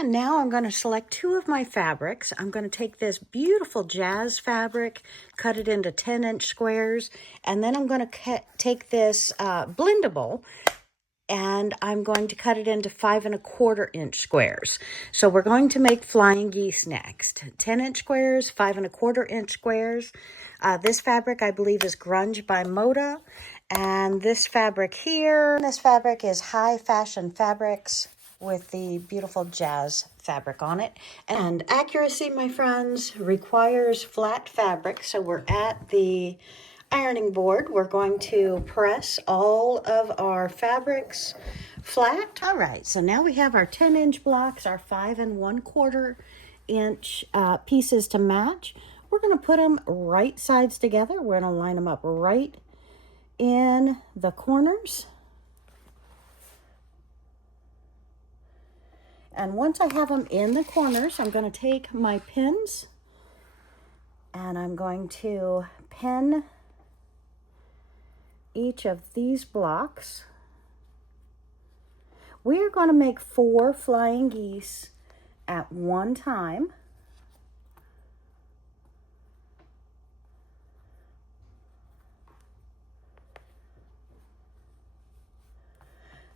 And now I'm going to select two of my fabrics. I'm going to take this beautiful jazz fabric, cut it into 10-inch squares, and then I'm going to take this blendable, and I'm going to cut it into 5¼ inch squares. So we're going to make Flying Geese next. 10-inch squares, 5¼ inch squares. This fabric, I believe, is Grunge by Moda. And this fabric here, this fabric is High Fashion Fabrics with the beautiful jazz fabric on it. And accuracy, my friends, requires flat fabric. So we're at the ironing board. We're going to press all of our fabrics flat. All right, so now we have our 10-inch blocks, our 5¼ inch pieces to match. We're going to put them right sides together. We're going to line them up right in the corners. And once I have them in the corners, I'm going to take my pins and I'm going to pin each of these blocks. We are going to make 4 flying geese at one time.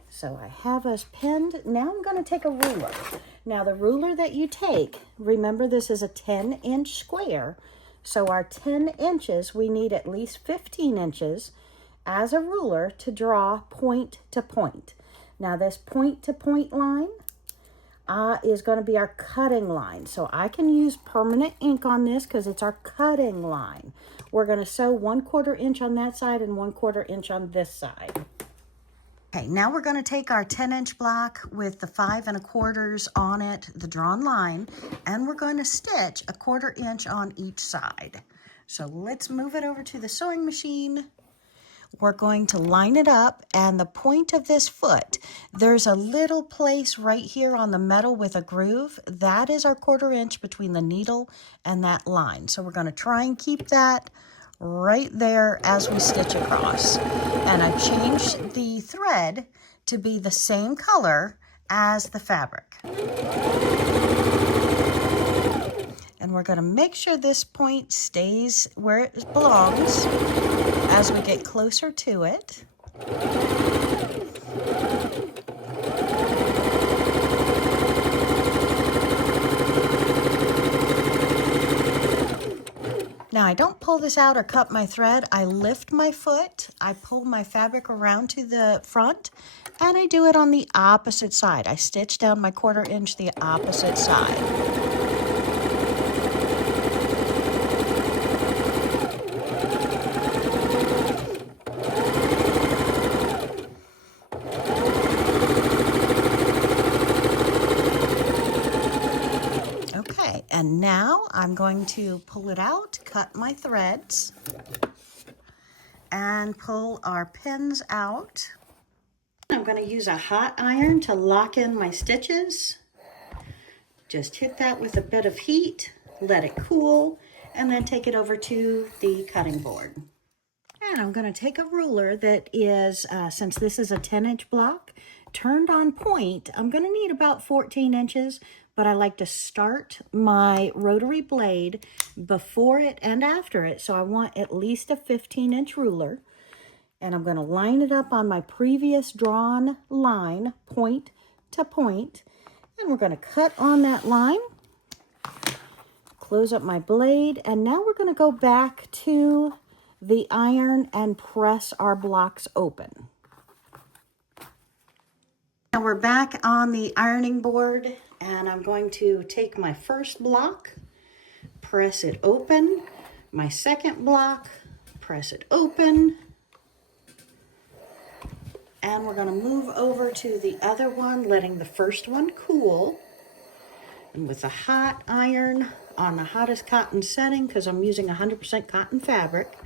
So I have us pinned. Now I'm going to take a ruler. Now the ruler that you take, remember this is a 10-inch square. So our 10 inches, we need at least 15 inches as a ruler to draw point to point. Now this point to point line is going to be our cutting line. So I can use permanent ink on this because it's our cutting line. We're going to sew 1/4 inch on that side and 1/4 inch on this side. Okay, now we're going to take our 10-inch block with the 5 1/4s on it, the drawn line, and we're going to stitch 1/4 inch on each side. So let's move it over to the sewing machine. We're going to line it up, and the point of this foot, there's a little place right here on the metal with a groove. That is our 1/4 inch between the needle and that line. So we're going to try and keep that right there as we stitch across. And I changed the thread to be the same color as the fabric. And we're going to make sure this point stays where it belongs as we get closer to it. Now I don't pull this out or cut my thread. I lift my foot, I pull my fabric around to the front, and I do it on the opposite side. I stitch down my 1/4 inch the opposite side. Okay, and now I'm going to pull it out, cut my threads, and pull our pins out. I'm going to use a hot iron to lock in my stitches. Just hit that with a bit of heat, let it cool, and then take it over to the cutting board. And I'm going to take a ruler that is, since this is a 10-inch block, turned on point. I'm going to need about 14 inches, but I like to start my rotary blade before it and after it. So I want at least a 15-inch ruler. And I'm going to line it up on my previous drawn line, point to point. And we're going to cut on that line, close up my blade, and now we're going to go back to the iron and press our blocks open. Now we're back on the ironing board, and I'm going to take my first block, press it open, my second block, press it open, and we're going to move over to the other one, letting the first one cool. And with a hot iron on the hottest cotton setting, because I'm using 100% cotton fabric,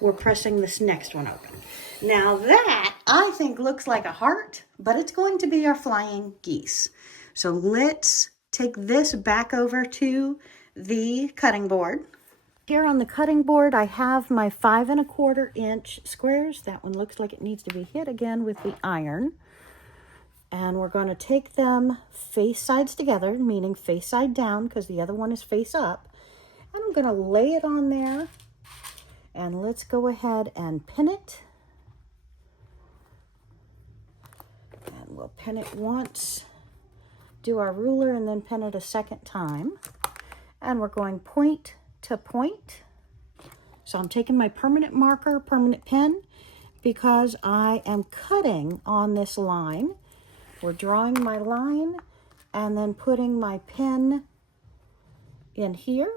we're pressing this next one open. Now that, I think, looks like a heart, but it's going to be our flying geese. So let's take this back over to the cutting board. Here on the cutting board, I have my 5 1/4 inch squares. That one looks like it needs to be hit again with the iron. And we're going to take them face sides together, meaning face side down because the other one is face up. And I'm going to lay it on there. And let's go ahead and pin it. And we'll pin it once, do our ruler, and then pin it a second time. And we're going point to point. So I'm taking my permanent marker, permanent pin, because I am cutting on this line. We're drawing my line and then putting my pin in here,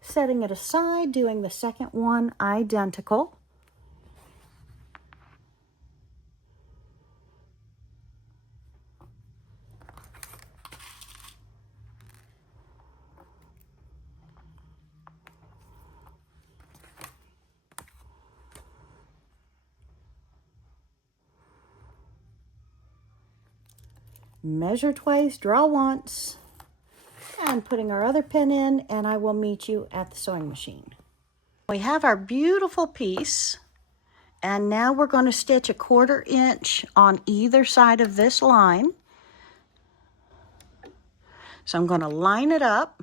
setting it aside, doing the second one identical. Measure twice, draw once, and putting our other pin in, and I will meet you at the sewing machine. We have our beautiful piece, and now we're going to stitch a 1/4 inch on either side of this line. So I'm going to line it up.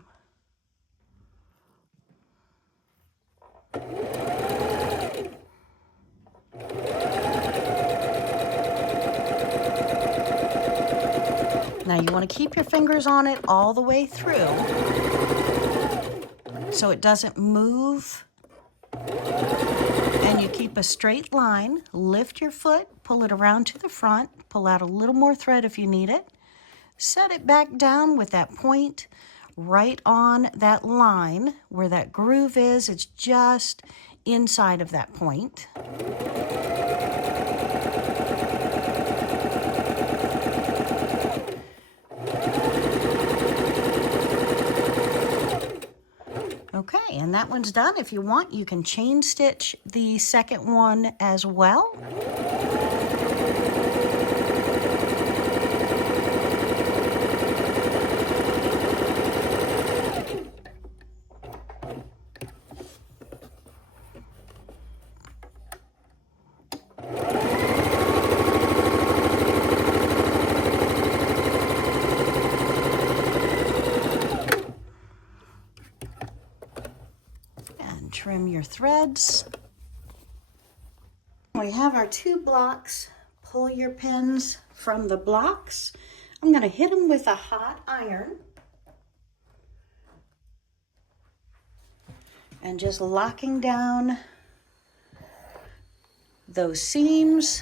Now you want to keep your fingers on it all the way through so it doesn't move, and you keep a straight line. Lift your foot, pull it around to the front, pull out a little more thread if you need it, set it back down with that point right on that line where that groove is. It's just inside of that point. Okay, and that one's done. If you want, you can chain stitch the second one as well. Trim your threads. We have our 2 blocks. Pull your pins from the blocks. I'm going to hit them with a hot iron and just locking down those seams.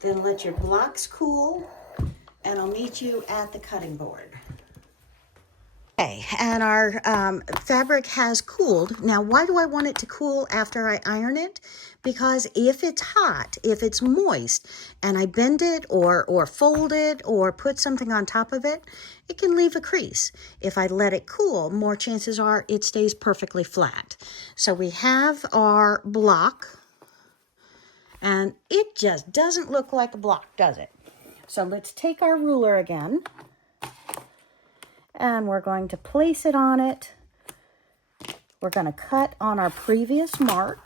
Then let your blocks cool, and I'll meet you at the cutting board. Okay, and our fabric has cooled. Now, why do I want it to cool after I iron it? Because if it's hot, if it's moist, and I bend it or fold it or put something on top of it, it can leave a crease. If I let it cool, more chances are it stays perfectly flat. So we have our block, and it just doesn't look like a block, does it? So let's take our ruler again. And we're going to place it on it. We're going to cut on our previous mark.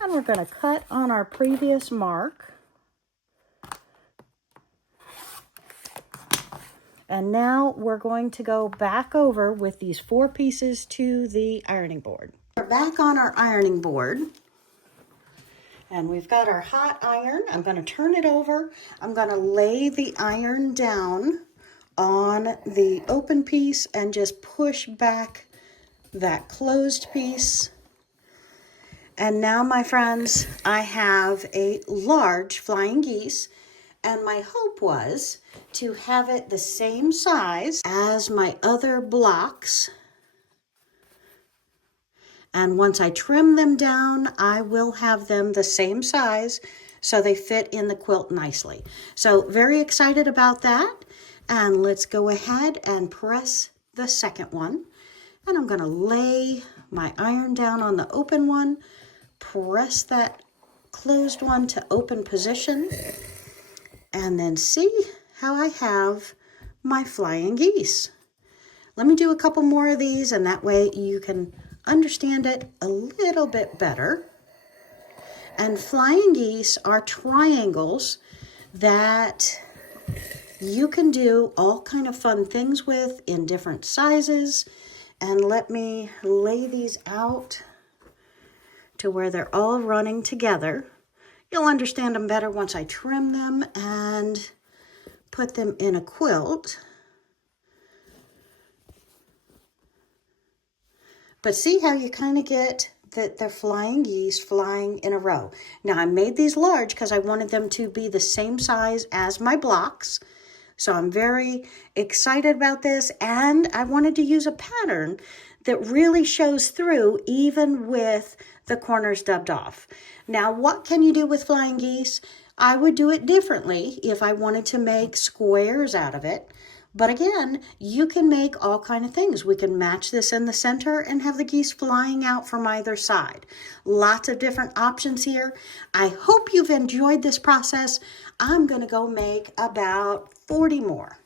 And we're going to cut on our previous mark. And now we're going to go back over with these 4 pieces to the ironing board. We're back on our ironing board. And we've got our hot iron. I'm going to turn it over. I'm going to lay the iron down on the open piece and just push back that closed piece. And now, my friends, I have a large Flying Geese, and my hope was to have it the same size as my other blocks. And once I trim them down, I will have them the same size so they fit in the quilt nicely. So very excited about that. And let's go ahead and press the second one. And I'm going to lay my iron down on the open one, press that closed one to open position, and then see how I have my Flying Geese. Let me do a couple more of these, and that way you can understand it a little bit better. And flying geese are triangles that you can do all kind of fun things with in different sizes. And let me lay these out to where they're all running together. You'll understand them better once I trim them and put them in a quilt. But see how you kind of get that they're flying geese flying in a row. Now I made these large because I wanted them to be the same size as my blocks. So I'm very excited about this, and I wanted to use a pattern that really shows through even with the corners dubbed off. Now, what can you do with flying geese? I would do it differently if I wanted to make squares out of it. But again, you can make all kind of things. We can match this in the center and have the geese flying out from either side. Lots of different options here. I hope you've enjoyed this process. I'm going to go make about 40 more.